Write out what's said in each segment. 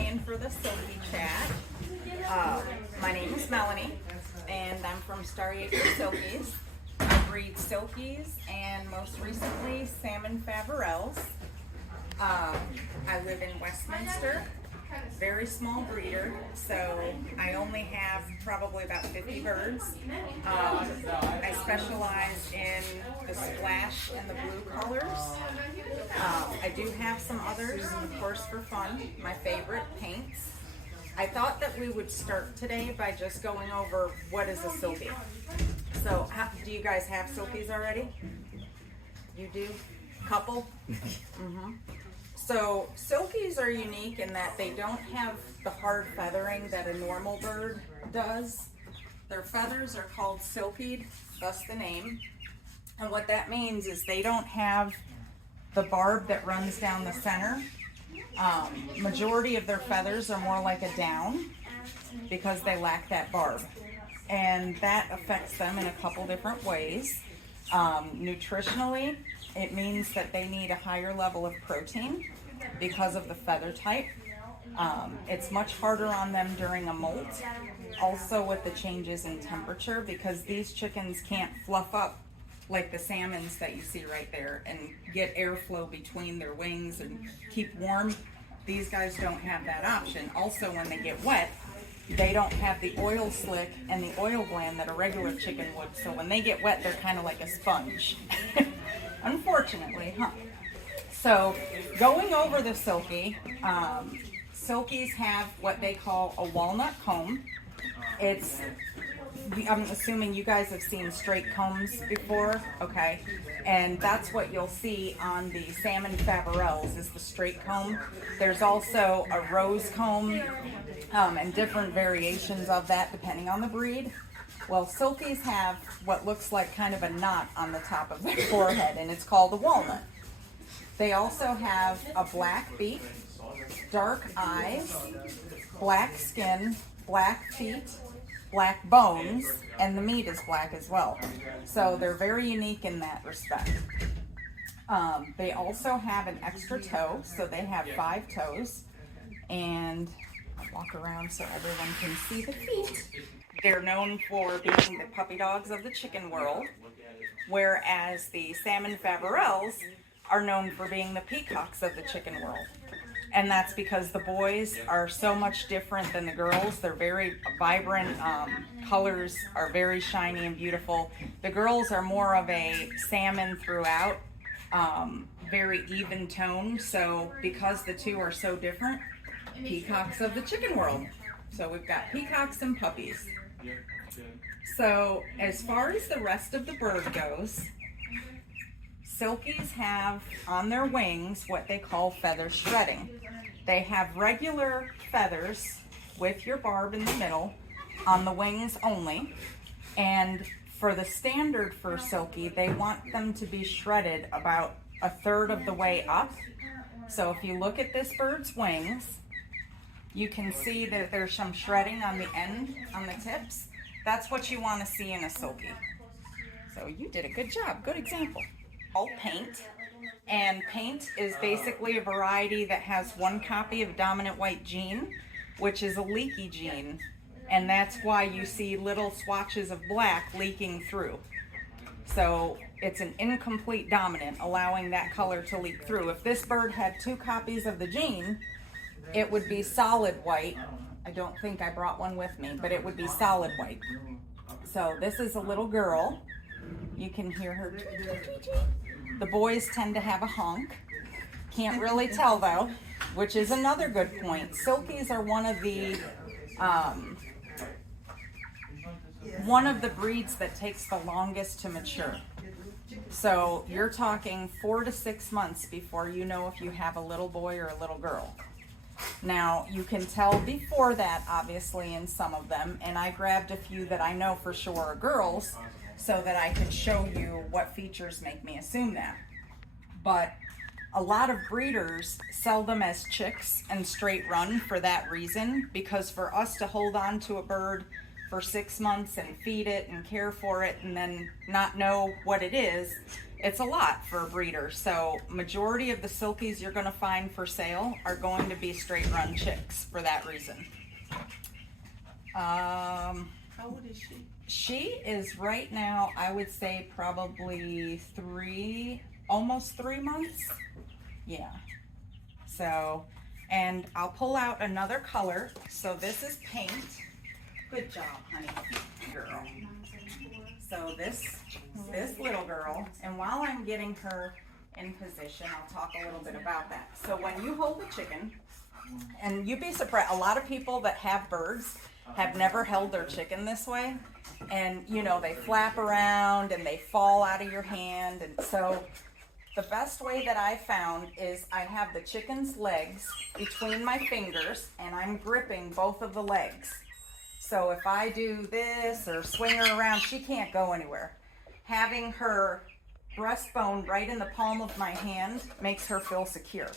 staying for the Silky chat. My name is Melanie, and I'm from Starry Acres Silkies. I breed Silkies and most recently Salmon Faveroles. I live in Westminster, very small breeder, so I only have probably about 50 birds. I specialize in the splash and the blue colors. I do have some others, of course, for fun. My favorite, paints. I thought that we would start today by just going over what is a Silkie. So, do you guys have Silkies already? You do? Couple? Mm-hmm. So, Silkies are unique in that they don't have the hard feathering that a normal bird does. Their feathers are called silkied, thus the name. And what that means is they don't have the barb that runs down the center. Majority of their feathers are more like a down because they lack that barb. And that affects them in a couple different ways. Nutritionally, it means that they need a higher level of protein because of the feather type. It's much harder on them during a molt. Also with the changes in temperature, because these chickens can't fluff up like the salmons that you see right there and get airflow between their wings and keep warm. These guys don't have that option. Also, when they get wet, they don't have the oil slick and the oil gland that a regular chicken would. So when they get wet, they're kind of like a sponge. Unfortunately, huh? So going over the Silkie, Silkies have what they call a walnut comb. I'm assuming you guys have seen straight combs before, okay? And that's what you'll see on the Salmon Faverolles is the straight comb. There's also a rose comb and different variations of that depending on the breed. Well, Silkies have what looks like kind of a knot on the top of their forehead, and it's called a walnut. They also have a black beak, dark eyes, black skin, black feet, black bones, and the meat is black as well. So they're very unique in that respect. They also have an extra toe, so they have 5 toes. And I'll walk around so everyone can see the feet. They're known for being the puppy dogs of the chicken world, whereas the Salmon Faverolles are known for being the peacocks of the chicken world. And that's because the boys are so much different than the girls. They're very vibrant, colors are very shiny and beautiful. The girls are more of a salmon throughout, very even tone. So because the two are so different, peacocks of the chicken world. So we've got peacocks and puppies. So as far as the rest of the bird goes, Silkies have on their wings what they call feather shredding. They have regular feathers with your barb in the middle on the wings only. And for the standard for Silkie, they want them to be shredded about 1/3 of the way up. So if you look at this bird's wings, you can see that there's some shredding on the end, on the tips. That's what you want to see in a Silkie. So you did a good job, good example. All paint, and paint is basically a variety that has one copy of dominant white gene, which is a leaky gene, and that's why you see little swatches of black leaking through. So it's an incomplete dominant, allowing that color to leak through. If this bird had 2 copies of the gene, it would be solid white. I don't think I brought one with me, but it would be solid white. So this is a little girl. You can hear her. The boys tend to have a honk. Can't really tell though, which is another good point. Silkies are one of the breeds that takes the longest to mature. So you're talking 4 to 6 months before you know if you have a little boy or a little girl. Now you can tell before that, obviously, in some of them, and I grabbed a few that I know for sure are girls, so that I can show you what features make me assume that. But a lot of breeders sell them as chicks and straight run for that reason, because for us to hold on to a bird for 6 months and feed it and care for it and then not know what it is, it's a lot for a breeder. So majority of the silkies you're going to find for sale are going to be straight run chicks for that reason. How old is she? She is right now, I would say probably almost 3 months. Yeah. So, and I'll pull out another color. So this is paint. Good job, honey, girl. So this little girl, and while I'm getting her in position, I'll talk a little bit about that. So when you hold the chicken, and you'd be surprised, a lot of people that have birds have never held their chicken this way. And you know, they flap around and they fall out of your hand. And so the best way that I found is I have the chicken's legs between my fingers and I'm gripping both of the legs. So if I do this or swing her around, she can't go anywhere. Having her breastbone right in the palm of my hand makes her feel secure.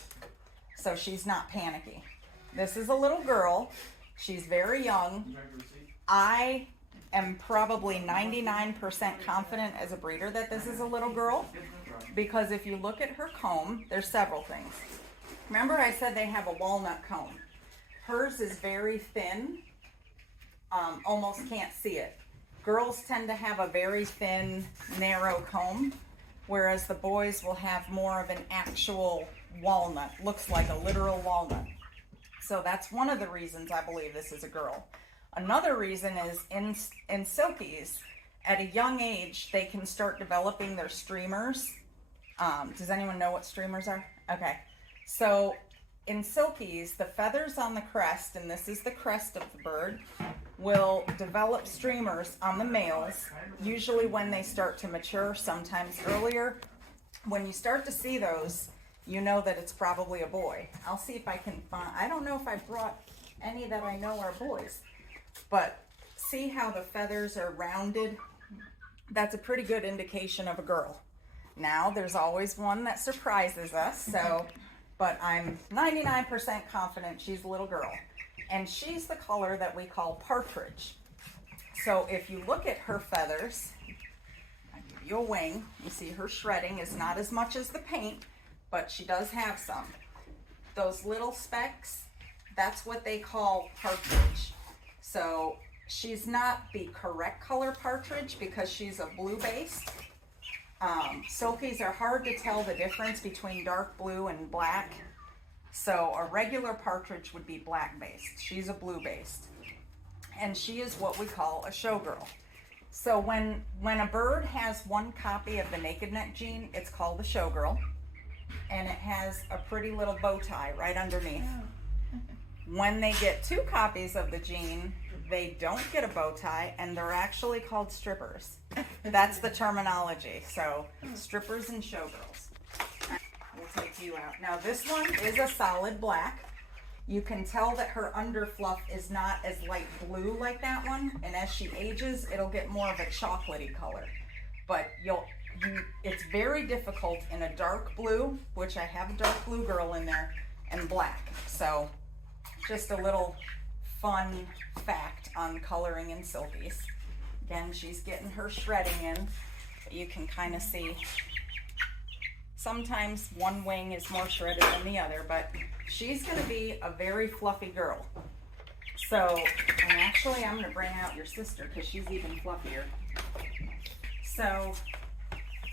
So she's not panicky. This is a little girl. She's very young. I am probably 99% confident as a breeder that this is a little girl, because if you look at her comb, there's several things. Remember I said they have a walnut comb. Hers is very thin, almost can't see it. Girls tend to have a very thin, narrow comb, whereas the boys will have more of an actual walnut, looks like a literal walnut. So that's one of the reasons I believe this is a girl. Another reason is in silkies, at a young age, they can start developing their streamers. Does anyone know what streamers are? Okay. So in silkies, the feathers on the crest, and this is the crest of the bird, will develop streamers on the males, usually when they start to mature, sometimes earlier. When you start to see those, you know that it's probably a boy. I'll see if I can find, I don't know if I brought any that I know are boys, but see how the feathers are rounded? That's a pretty good indication of a girl. Now, there's always one that surprises us, so, but I'm 99% confident she's a little girl. And she's the color that we call partridge. So if you look at her feathers, I give you a wing, you see her shredding is not as much as the paint, but she does have some. Those little specks, that's what they call partridge. So she's not the correct color partridge because she's a blue based. Silkies are hard to tell the difference between dark blue and black. So a regular partridge would be black based. She's a blue based. And she is what we call a showgirl. So when a bird has one copy of the naked neck gene, it's called the showgirl. And it has a pretty little bow tie right underneath. When they get 2 copies of the gene, they don't get a bow tie, and they're actually called strippers. That's the terminology. So strippers and showgirls. We'll take you out. Now this one is a solid black. You can tell that her underfluff is not as light blue like that one, and as she ages, it'll get more of a chocolatey color. But it's very difficult in a dark blue, which I have a dark blue girl in there, and black. So just a little fun fact on coloring in silkies. Again, she's getting her shredding in, but you can kind of see sometimes one wing is more shredded than the other, but she's going to be a very fluffy girl. So, and actually I'm going to bring out your sister because she's even fluffier. So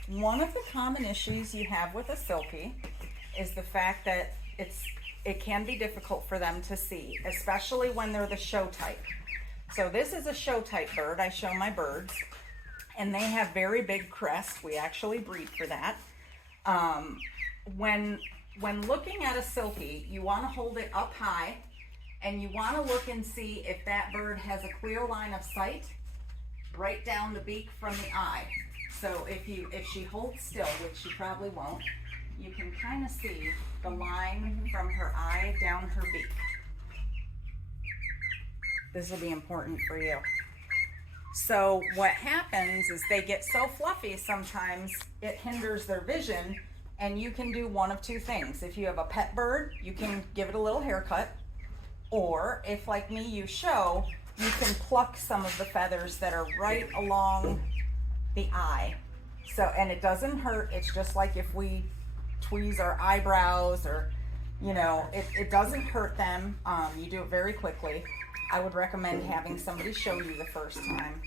one of the common issues you have with a silkie is the fact that it can be difficult for them to see, especially when they're the show type. So this is a show type bird. I show my birds, and they have very big crests. We actually breed for that. When looking at a silkie, you want to hold it up high, and you want to look and see if that bird has a clear line of sight right down the beak from the eye. So if she holds still, which she probably won't, you can kind of see the line from her eye down her beak. This will be important for you. So what happens is they get so fluffy sometimes it hinders their vision, and you can do one of 2 things. If you have a pet bird, you can give it a little haircut, or if like me you show, you can pluck some of the feathers that are right along the eye. So, and it doesn't hurt. It's just like if we tweeze our eyebrows or, you know, it doesn't hurt them. You do it very quickly. I would recommend having somebody show you the first time,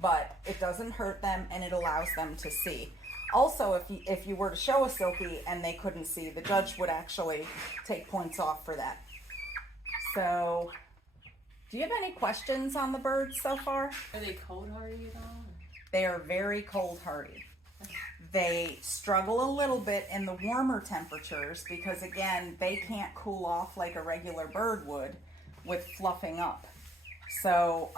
but it doesn't hurt them and it allows them to see. Also, if you were to show a silky and they couldn't see, the judge would actually take points off for that. So, do you have any questions on the birds so far? Are they cold hardy at all? They are very cold hardy. They struggle a little bit in the warmer temperatures because, again, they can't cool off like a regular bird would with fluffing up. So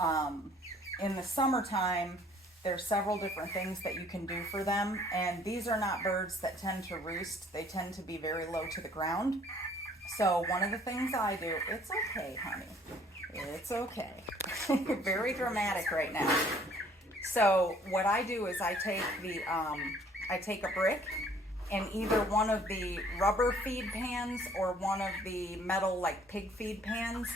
in the summertime, there's several different things that you can do for them, and these are not birds that tend to roost. They tend to be very low to the ground. So one of the things I do, it's okay, honey, it's okay. Very dramatic right now. So what I do is I take a brick and either one of the rubber feed pans or one of the metal like pig feed pans.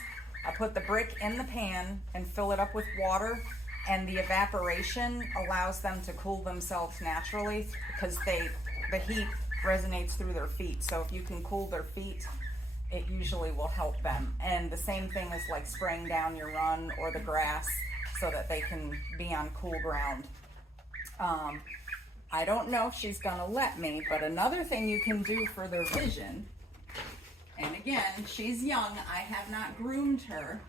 I put the brick in the pan and fill it up with water, and the evaporation allows them to cool themselves naturally because the heat resonates through their feet. So if you can cool their feet, it usually will help them. And the same thing is like spraying down your run or the grass so that they can be on cool ground. I don't know if she's gonna let me, but another thing you can do for their vision, and again, she's young, I have not groomed her,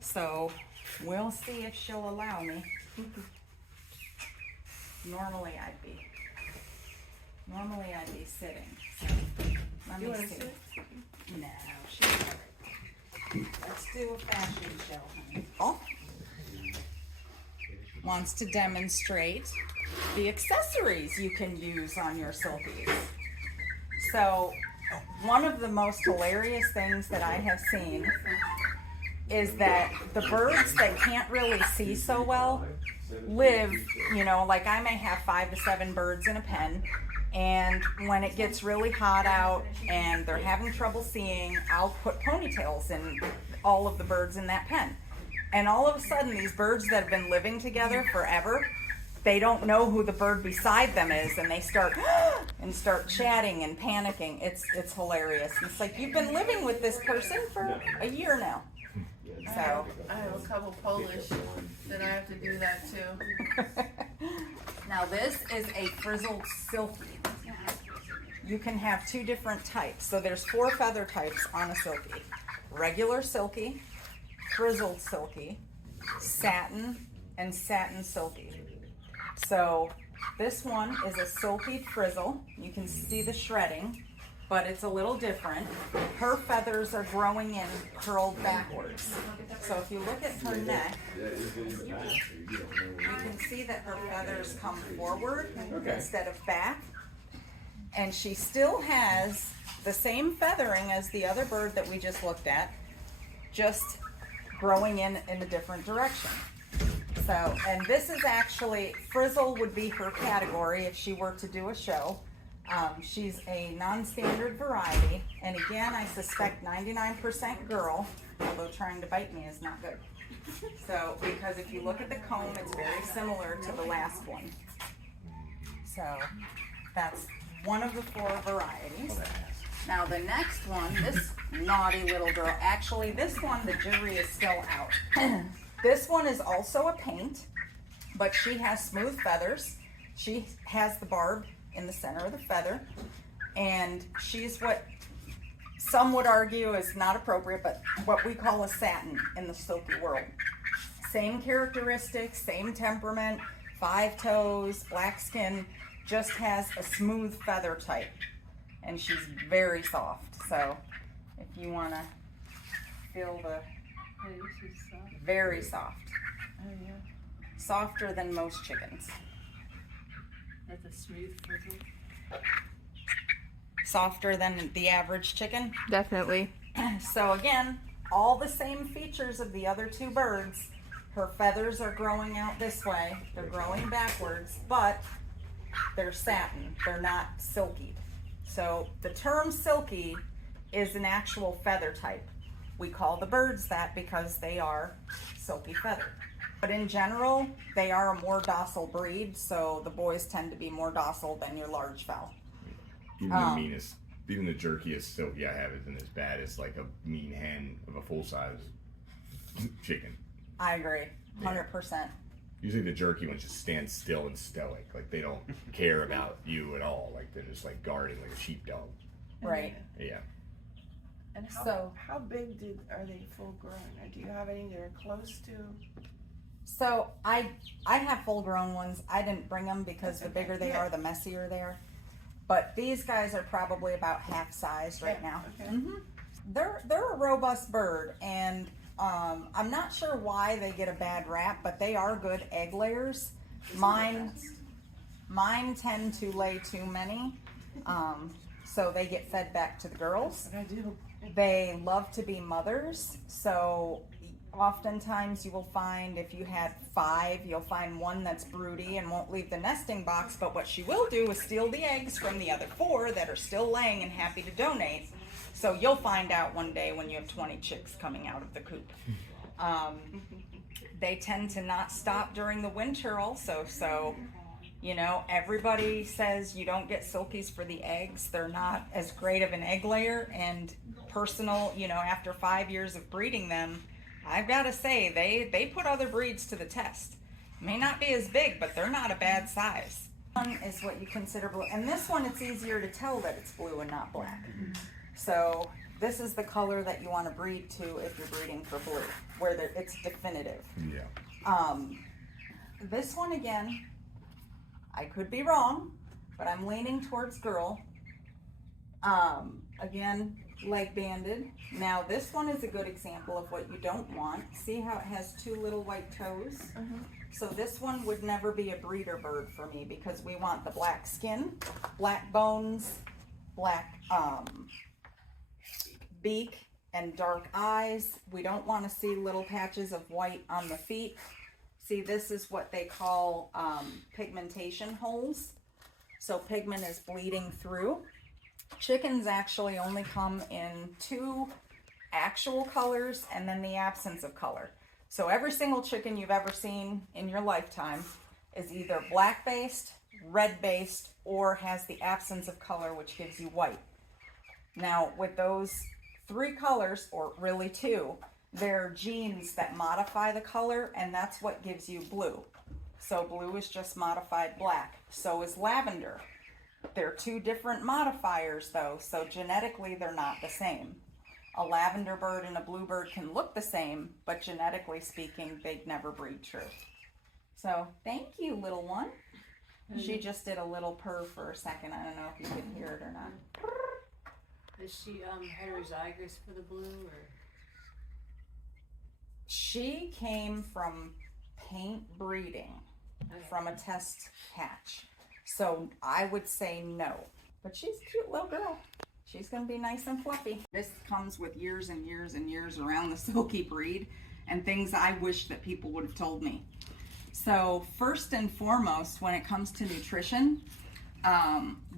so we'll see if she'll allow me. Normally I'd be sitting, so let me see. No, she's all right. Let's do a fashion show, honey. Oh. Wants to demonstrate the accessories you can use on your silkies. So one of the most hilarious things that I have seen is that the birds that can't really see so well live, you know, like I may have 5 to 7 birds in a pen, and when it gets really hot out and they're having trouble seeing, I'll put ponytails in all of the birds in that pen. And all of a sudden, these birds that have been living together forever, they don't know who the bird beside them is, and they start chatting and panicking. It's hilarious. It's like, you've been living with this person for a year now. So I have a couple Polish that I have to do that too. now this is a frizzled silky. You can have 2 different types. So there's 4 feather types on a silky. Regular silky, frizzled silky, satin, and satin silky. So this one is a silky frizzle. You can see the shredding, but it's a little different. Her feathers are growing in curled backwards. So if you look at her neck, you can see that her feathers come forward instead of back. And she still has the same feathering as the other bird that we just looked at, just growing in a different direction. So, and this is actually, frizzle would be her category if she were to do a show. She's a non-standard variety, and again, I suspect 99% girl, although trying to bite me is not good. So, because if you look at the comb, it's very similar to the last one. So, that's one of the 4 varieties. Now the next one, this naughty little girl, actually this one, the jury is still out. This one is also a paint, but she has smooth feathers. She has the barb in the center of the feather, and she's what some would argue is not appropriate, but what we call a satin in the silky world. Same characteristics, same temperament, 5 toes, black skin, just has a smooth feather type. And she's very soft, so if you want to feel the, very soft. Oh yeah. Softer than most chickens. That's a smooth frizzle. Softer than the average chicken. Definitely. So again, all the same features of the other 2 birds. Her feathers are growing out this way, they're growing backwards, but they're satin, they're not silky. So the term silky is an actual feather type. We call the birds that because they are silky feathered. But in general, they are a more docile breed, so the boys tend to be more docile than your large fowl. Even the meanest, even the jerkiest silky I have isn't as bad as like a mean hen of a full size chicken. I agree, 100%. Usually the jerky ones just stand still and stoic, like they don't care about you at all. Like they're just like guarding like a sheepdog. Right. Yeah. And how big are they full grown? Or do you have any that are close to? So I have full grown ones. I didn't bring them because the bigger they are, the messier they are. But these guys are probably about half size right now. Okay. They're a robust bird, and I'm not sure why they get a bad rap, but they are good egg layers. Mine tend to lay too many, so they get fed back to the girls. I do. They love to be mothers, so oftentimes you will find if you had 5, you'll find one that's broody and won't leave the nesting box, but what she will do is steal the eggs from the other 4 that are still laying and happy to donate. So you'll find out one day when you have 20 chicks coming out of the coop. They tend to not stop during the winter also, so you know, everybody says you don't get silkies for the eggs. They're not as great of an egg layer, and personal, you know, after 5 years of breeding them, I've got to say they put other breeds to the test. May not be as big, but they're not a bad size. One is what you consider blue, and this one it's easier to tell that it's blue and not black. So this is the color that you want to breed to if you're breeding for blue, where it's definitive. Yeah. This one again, I could be wrong, but I'm leaning towards girl. Again, leg banded. Now this one is a good example of what you don't want. See how it has 2 little white toes? So this one would never be a breeder bird for me because we want the black skin, black bones, black beak, and dark eyes. We don't want to see little patches of white on the feet. See, this is what they call pigmentation holes. So pigment is bleeding through. Chickens actually only come in 2 actual colors and then the absence of color. So every single chicken you've ever seen in your lifetime is either black based, red based, or has the absence of color, which gives you white. Now with those 3 colors, or really 2, there are genes that modify the color, and that's what gives you blue. So blue is just modified black. So is lavender. They're 2 different modifiers though, so genetically they're not the same. A lavender bird and a blue bird can look the same, but genetically speaking, they'd never breed true. So thank you, little one. She just did a little purr for a second. I don't know if you could hear it or not. Is she heterozygous for the blue, or? She came from paint breeding, from a test hatch. So I would say no, but she's a cute little girl. She's gonna be nice and fluffy. This comes with years and years and years around the silky breed and things I wish that people would have told me. So first and foremost, when it comes to nutrition,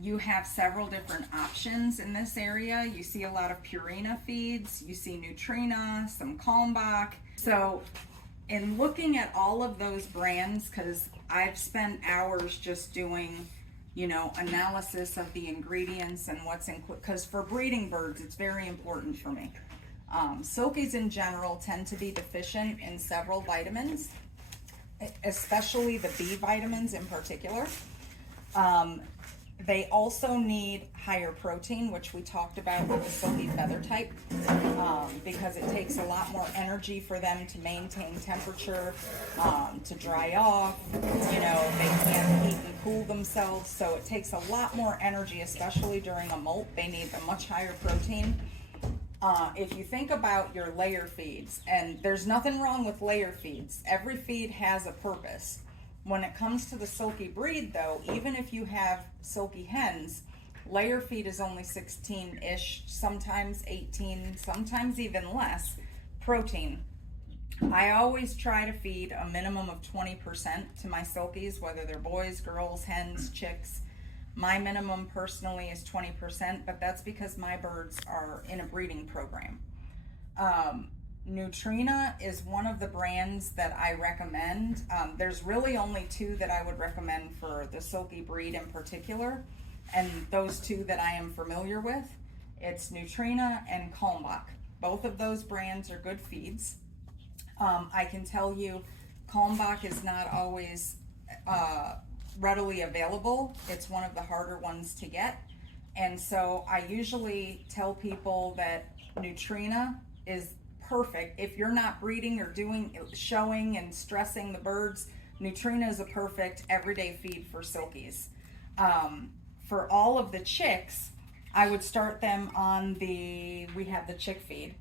you have several different options in this area. You see a lot of Purina feeds, you see Nutritional, some Kalmbach. So in looking at all of those brands, because I've spent hours just doing, you know, analysis of the ingredients and what's included, because for breeding birds, it's very important for me. Silkies in general tend to be deficient in several vitamins, especially the B vitamins in particular. They also need higher protein, which we talked about with the silky feather type, because it takes a lot more energy for them to maintain temperature, to dry off, you know, they can't heat and cool themselves, so it takes a lot more energy, especially during a molt. They need a much higher protein. If you think about your layer feeds, and there's nothing wrong with layer feeds, every feed has a purpose. When it comes to the silky breed though, even if you have silky hens, layer feed is only 16-ish, sometimes 18, sometimes even less protein. I always try to feed a minimum of 20% to my silkies, whether they're boys, girls, hens, chicks. My minimum personally is 20%, but that's because my birds are in a breeding program. Nutrina is one of the brands that I recommend. There's really only two that I would recommend for the Silky breed in particular, and those two that I am familiar with. It's Nutrina and Kalmbach. Both of those brands are good feeds. I can tell you Kalmbach is not always readily available. It's one of the harder ones to get. And so I usually tell people that Nutrina is perfect. If you're not breeding or showing and stressing the birds, Nutrina is a perfect everyday feed for silkies. For all of the chicks, I would start them on we have the chick feed.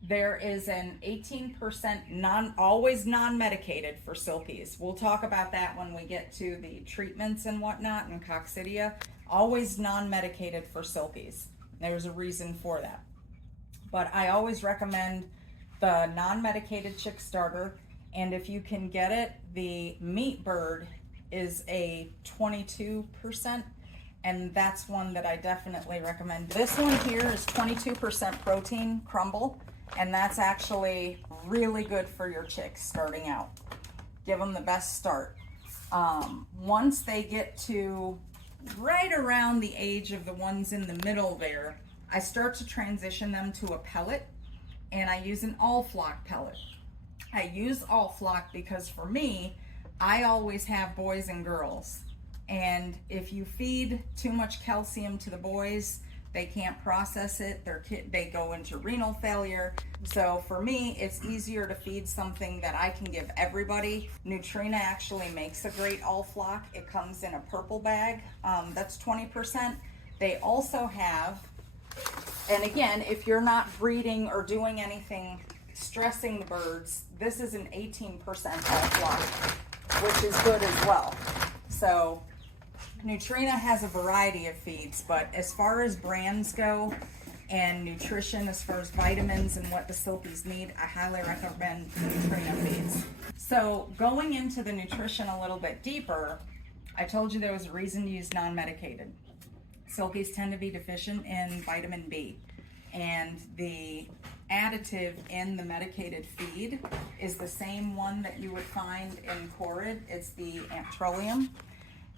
There is an 18% always non-medicated for silkies. We'll talk about that when we get to the treatments and whatnot and coccidia. Always non-medicated for silkies. There's a reason for that. But I always recommend the non-medicated chick starter, and if you can get it, the meat bird is a 22%, and that's one that I definitely recommend. This one here is 22% protein crumble, and that's actually really good for your chicks starting out. Give them the best start. Once they get to right around the age of the ones in the middle there, I start to transition them to a pellet, and I use an all flock pellet. I use all flock because for me, I always have boys and girls, and if you feed too much calcium to the boys, they can't process it. They go into renal failure. So for me, it's easier to feed something that I can give everybody. Nutrina actually makes a great all flock. It comes in a purple bag. That's 20%. They also have, and again, if you're not breeding or doing anything stressing the birds, this is an 18% all flock, which is good as well. So Nutrina has a variety of feeds, but as far as brands go and nutrition, as far as vitamins and what the silkies need, I highly recommend Nutrina feeds. So going into the nutrition a little bit deeper, I told you there was a reason to use non-medicated. Silkies tend to be deficient in vitamin B, and the additive in the medicated feed is the same one that you would find in Corid. It's the Amtrolium.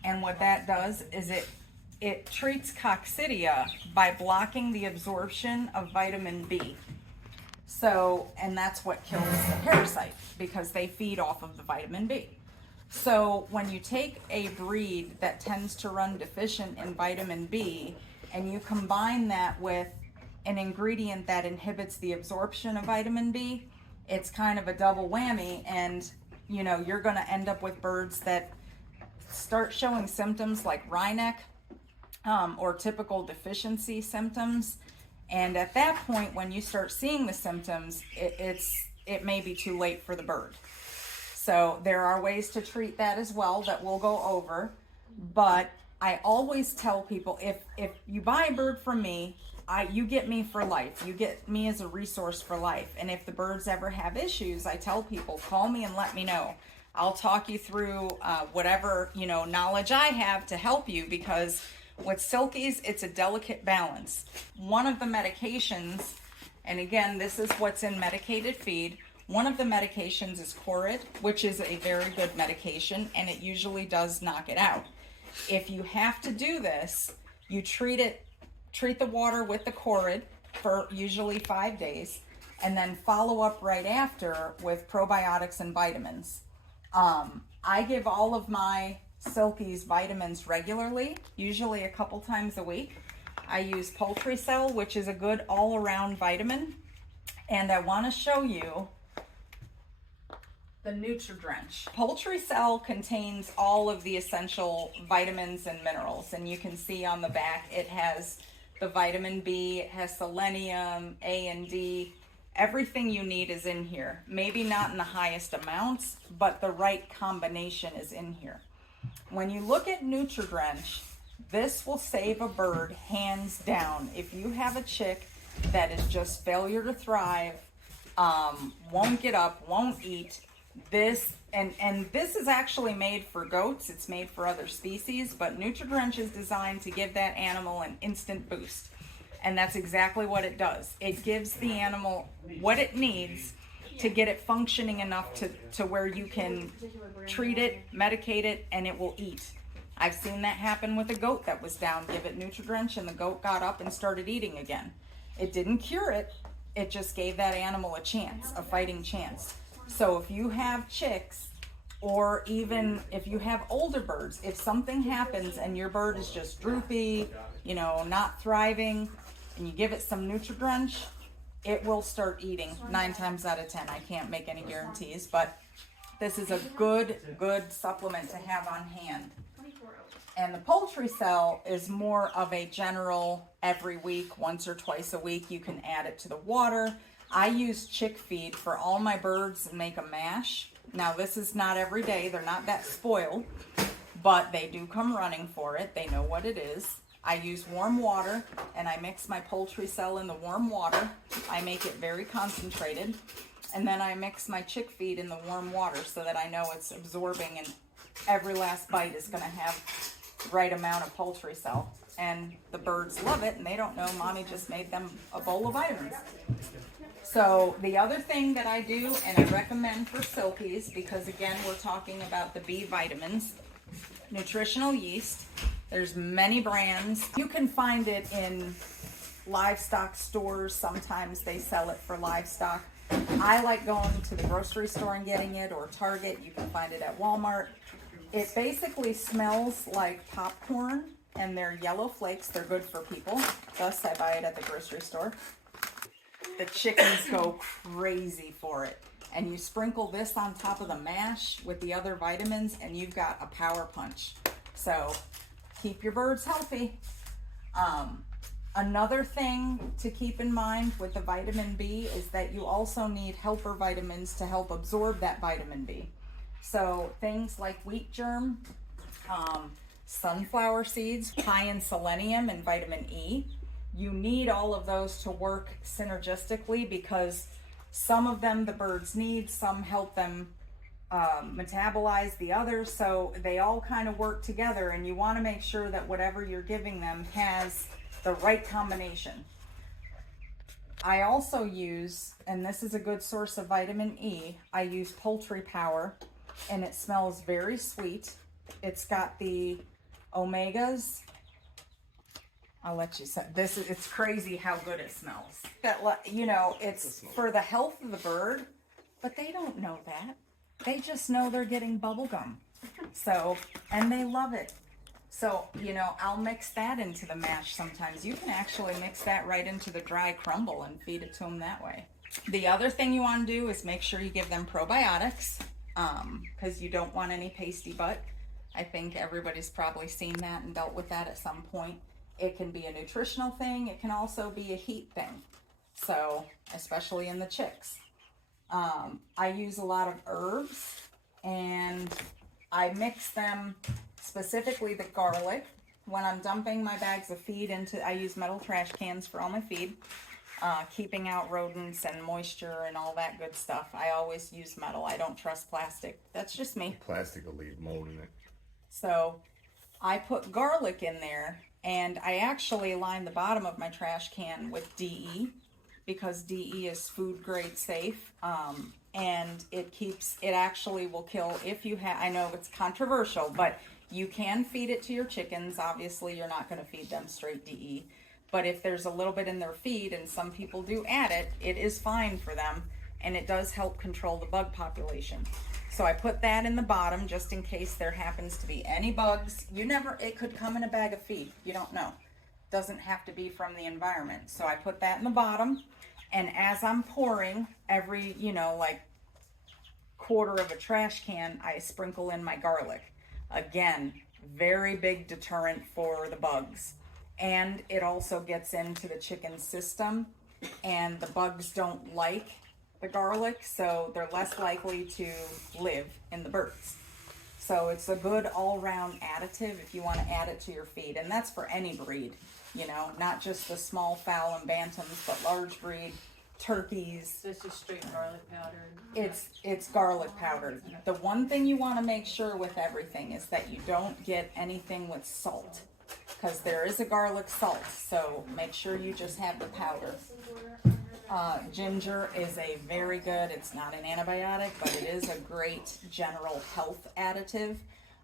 And what that does is it treats coccidia by blocking the absorption of vitamin B. So, and that's what kills the parasite because they feed off of the vitamin B. So when you take a breed that tends to run deficient in vitamin B and you combine that with an ingredient that inhibits the absorption of vitamin B, it's kind of a double whammy, and you know, you're going to end up with birds that start showing symptoms like wryneck or typical deficiency symptoms. And at that point, when you start seeing the symptoms, it may be too late for the bird. So there are ways to treat that as well that we'll go over. But I always tell people, if you buy a bird from me, you get me for life. You get me as a resource for life. And if the birds ever have issues, I tell people, call me and let me know. I'll talk you through whatever knowledge I have to help you, because with silkies, it's a delicate balance. One of the medications, and again, this is what's in medicated feed, one of the medications is Corid, which is a very good medication, and it usually does knock it out. If you have to do this, you treat the water with the Corid for usually 5 days, and then follow up right after with probiotics and vitamins. I give all of my silkies vitamins regularly, usually a couple times a week. I use Poultry Cell, which is a good all-around vitamin, and I want to show you the Nutri-Drench. Poultry Cell contains all of the essential vitamins and minerals, and you can see on the back it has the vitamin B, it has selenium, A and D. Everything you need is in here. Maybe not in the highest amounts, but the right combination is in here. When you look at Nutri-Drench, this will save a bird hands down. If you have a chick that is just failure to thrive, won't get up, won't eat, this, and this is actually made for goats, it's made for other species, but Nutri-Drench is designed to give that animal an instant boost. And that's exactly what it does. It gives the animal what it needs to get it functioning enough to where you can treat it, medicate it, and it will eat. I've seen that happen with a goat that was down. Give it Nutri-Drench and the goat got up and started eating again. It didn't cure it. It just gave that animal a chance, a fighting chance. So if you have chicks, or even if you have older birds, if something happens and your bird is just droopy, you know, not thriving, and you give it some Nutri-Drench, it will start eating 9 times out of 10. I can't make any guarantees, but this is a good supplement to have on hand. And the poultry cell is more of a general every week, once or twice a week. You can add it to the water. I use chick feed for all my birds and make a mash. Now this is not every day. They're not that spoiled, but they do come running for it. They know what it is. I use warm water and I mix my poultry cell in the warm water. I make it very concentrated. And then I mix my chick feed in the warm water so that I know it's absorbing and every last bite is going to have the right amount of poultry cell. And the birds love it and they don't know mommy just made them a bowl of vitamins. So the other thing that I do, and I recommend for Silkies, because again we're talking about the B vitamins, Nutritional yeast. There's many brands. You can find it in livestock stores. Sometimes they sell it for livestock. I like going to the grocery store and getting it, or Target. You can find it at Walmart. It basically smells like popcorn, and they're yellow flakes. They're good for people. Thus, I buy it at the grocery store. The chickens go crazy for it. And you sprinkle this on top of the mash with the other vitamins, and you've got a power punch. So keep your birds healthy. Another thing to keep in mind with the vitamin B is that you also need helper vitamins to help absorb that vitamin B. So things like wheat germ, sunflower seeds, high in selenium and vitamin E. You need all of those to work synergistically, because some of them the birds need, some help them metabolize the others, so they all kind of work together, and you want to make sure that whatever you're giving them has the right combination. I also use, and this is a good source of vitamin E, I use poultry power, and it smells very sweet. It's got the omegas. I'll let you say this. It's crazy how good it smells. That, you know, it's for the health of the bird, but they don't know that. They just know they're getting bubble gum. So, and they love it. So, you know, I'll mix that into the mash sometimes. You can actually mix that right into the dry crumble and feed it to them that way. The other thing you want to do is make sure you give them probiotics, because you don't want any pasty butt. I think everybody's probably seen that and dealt with that at some point. It can be a nutritional thing. It can also be a heat thing. So, especially in the chicks. I use a lot of herbs, and I mix them, specifically the garlic. When I'm dumping my bags of feed into, I use metal trash cans for all my feed, keeping out rodents and moisture and all that good stuff. I always use metal. I don't trust plastic. That's just me. Plastic will leave mold in it. So I put garlic in there, and I actually line the bottom of my trash can with DE, because DE is food grade safe, and it actually will kill if you have, I know it's controversial, but you can feed it to your chickens. Obviously you're not going to feed them straight DE, but if there's a little bit in their feed, and some people do add it, it is fine for them, and it does help control the bug population. So I put that in the bottom just in case there happens to be any bugs. It could come in a bag of feed. You don't know. Doesn't have to be from the environment. So I put that in the bottom, and as I'm pouring every, like quarter of a trash can, I sprinkle in my garlic. Again, very big deterrent for the bugs. And it also gets into the chicken system, and the bugs don't like the garlic, so they're less likely to live in the birds. So it's a good all-round additive if you want to add it to your feed, and that's for any breed, not just the small fowl and bantams, but large breed, turkeys. This is straight garlic powder. It's garlic powder. The one thing you want to make sure with everything is that you don't get anything with salt. because there is a garlic salt, so make sure you just have the powder. Ginger is a very good, it's not an antibiotic, but it is a great general health additive.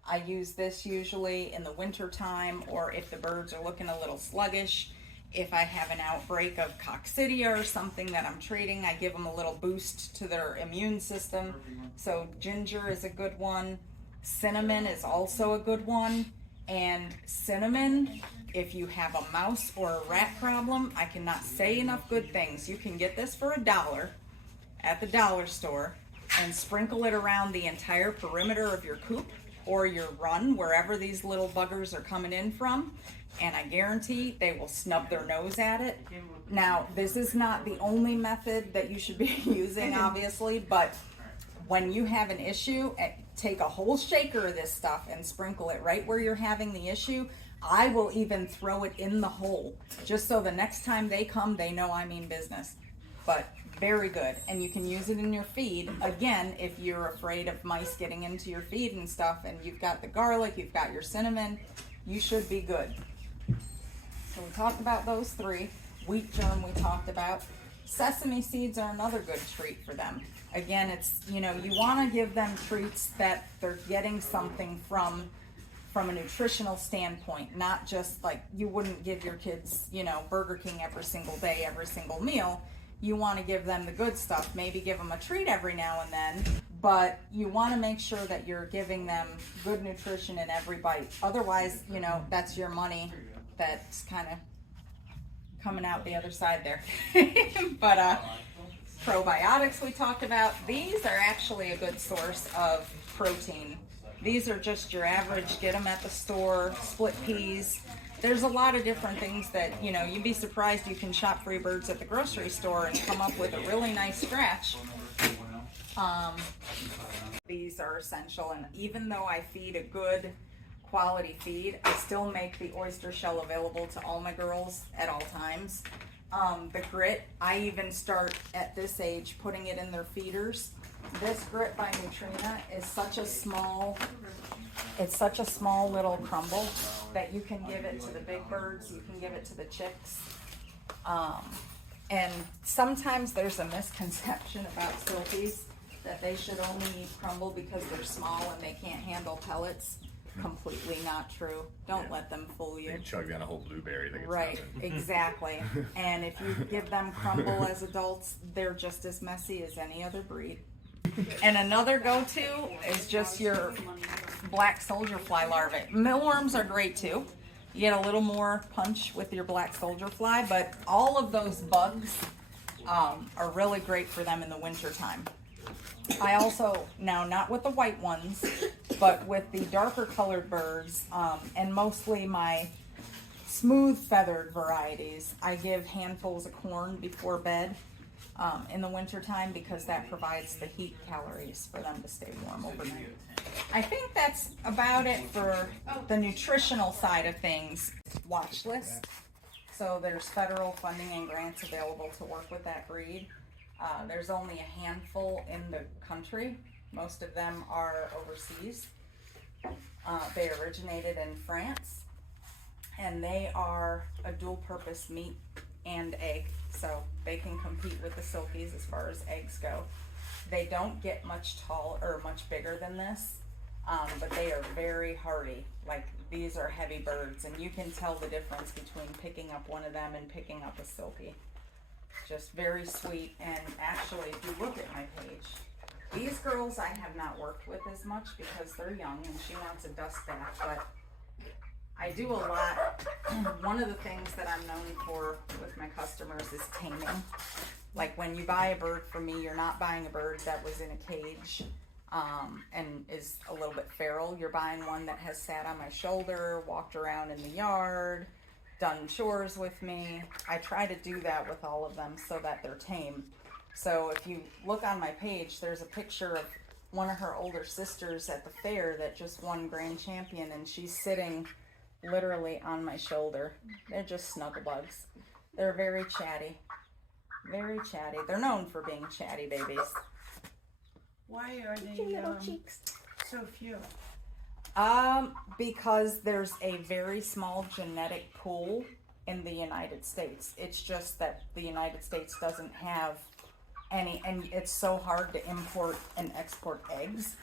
I use this usually in the winter time, or if the birds are looking a little sluggish. If I have an outbreak of coccidia or something that I'm treating, I give them a little boost to their immune system. So ginger is a good one. Cinnamon is also a good one. And cinnamon, if you have a mouse or a rat problem, I cannot say enough good things. You can get this for $1 at the dollar store and sprinkle it around the entire perimeter of your coop or your run, wherever these little buggers are coming in from. And I guarantee they will snub their nose at it. Now, this is not the only method that you should be using, obviously, but when you have an issue, take a whole shaker of this stuff and sprinkle it right where you're having the issue. I will even throw it in the hole, just so the next time they come, they know I mean business. But very good. And you can use it in your feed. Again, if you're afraid of mice getting into your feed and stuff, and you've got the garlic, you've got your cinnamon, you should be good. So we talked about those three. Wheat germ we talked about. Sesame seeds are another good treat for them. Again, it's, you know, you want to give them treats that they're getting something from a nutritional standpoint, not just like you wouldn't give your kids, you know, Burger King every single day, every single meal. You want to give them the good stuff, maybe give them a treat every now and then, but you want to make sure that you're giving them good nutrition in every bite. Otherwise, you know, that's your money that's kind of coming out the other side there. But probiotics we talked about, these are actually a good source of protein. These are just your average, get them at the store, split peas. There's a lot of different things that, you know, you'd be surprised you can shop for your birds at the grocery store and come up with a really nice scratch. These are essential, and even though I feed a good quality feed, I still make the oyster shell available to all my girls at all times. The grit, I even start at this age putting it in their feeders. This grit by Nutritional is such a small, it's such a small little crumble that you can give it to the big birds, you can give it to the chicks. And sometimes there's a misconception about silkies that they should only eat crumble because they're small and they can't handle pellets. Completely not true. Don't let them fool you. They chug down a whole blueberry. Like it's Right, nothing. exactly. And if you give them crumble as adults, they're just as messy as any other breed. And another go-to is just your black soldier fly larvae. Mealworms are great too. You get a little more punch with your black soldier fly, but all of those bugs are really great for them in the winter time. I also, now not with the white ones, but with the darker colored birds, and mostly my smooth feathered varieties, I give handfuls of corn before bed in the winter time because that provides the heat calories for them to stay warm overnight. I think that's about it for the nutritional side of things. Watch list. So there's federal funding and grants available to work with that breed. There's only a handful in the country. Most of them are overseas. They originated in France, and they are a dual-purpose meat and egg, so they can compete with the silkies as far as eggs go. They don't get much taller or much bigger than this, but they are very hardy. Like, these are heavy birds, and you can tell the difference between picking up one of them and picking up a silky. Just very sweet. And actually, if you look at my page, these girls I have not worked with as much because they're young and she wants a dust bath, but I do a lot. One of the things that I'm known for with my customers is taming. Like, when you buy a bird from me, you're not buying a bird that was in a cage and is a little bit feral. You're buying one that has sat on my shoulder, walked around in the yard, done chores with me. I try to do that with all of them so that they're tame. So if you look on my page, there's a picture of one of her older sisters at the fair that just won grand champion, and she's sitting literally on my shoulder. They're just snugglebugs. They're very chatty. Very chatty. They're known for being chatty babies. Why are they so few? Because there's a very small genetic pool in the United States. It's just that the United States doesn't have any, and it's so hard to import and export eggs.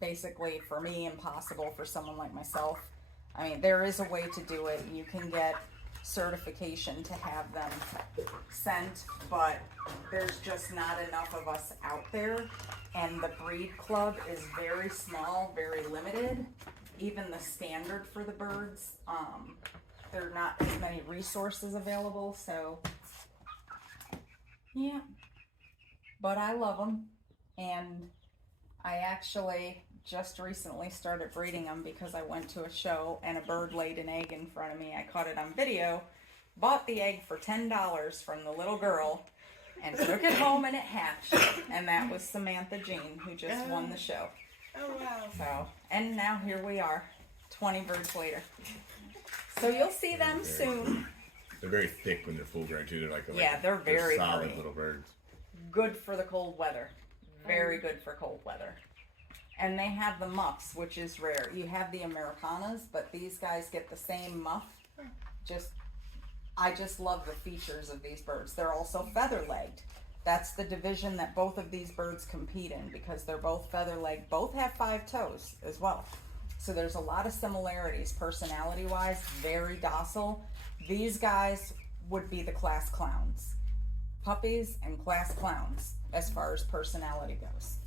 Basically, for me, impossible for someone like myself. I mean, there is a way to do it. You can get certification to have them sent, but there's just not enough of us out there, and the breed club is very small, very limited. Even the standard for the birds, there are not as many resources available, so yeah, but I love them, and I actually just recently started breeding them because I went to a show and a bird laid an egg in front of me. I caught it on video, bought the egg for $10 from the little girl, and took it home and it hatched. And that was Samantha Jean, who just won the show. Oh, wow. So, and now here we are, 20 birds later. So you'll see them soon. They're very thick when they're full grown too. They're like Yeah, they're very solid pretty. little birds. Good for the cold weather. Very good for cold weather. And they have the muffs, which is rare. You have the Americanas, but these guys get the same muff. I just love the features of these birds. They're also feather-legged. That's the division that both of these birds compete in because they're both feather-legged. Both have 5 toes as well. So there's a lot of similarities personality-wise, very docile. These guys would be the class clowns. Puppies and class clowns as far as personality goes.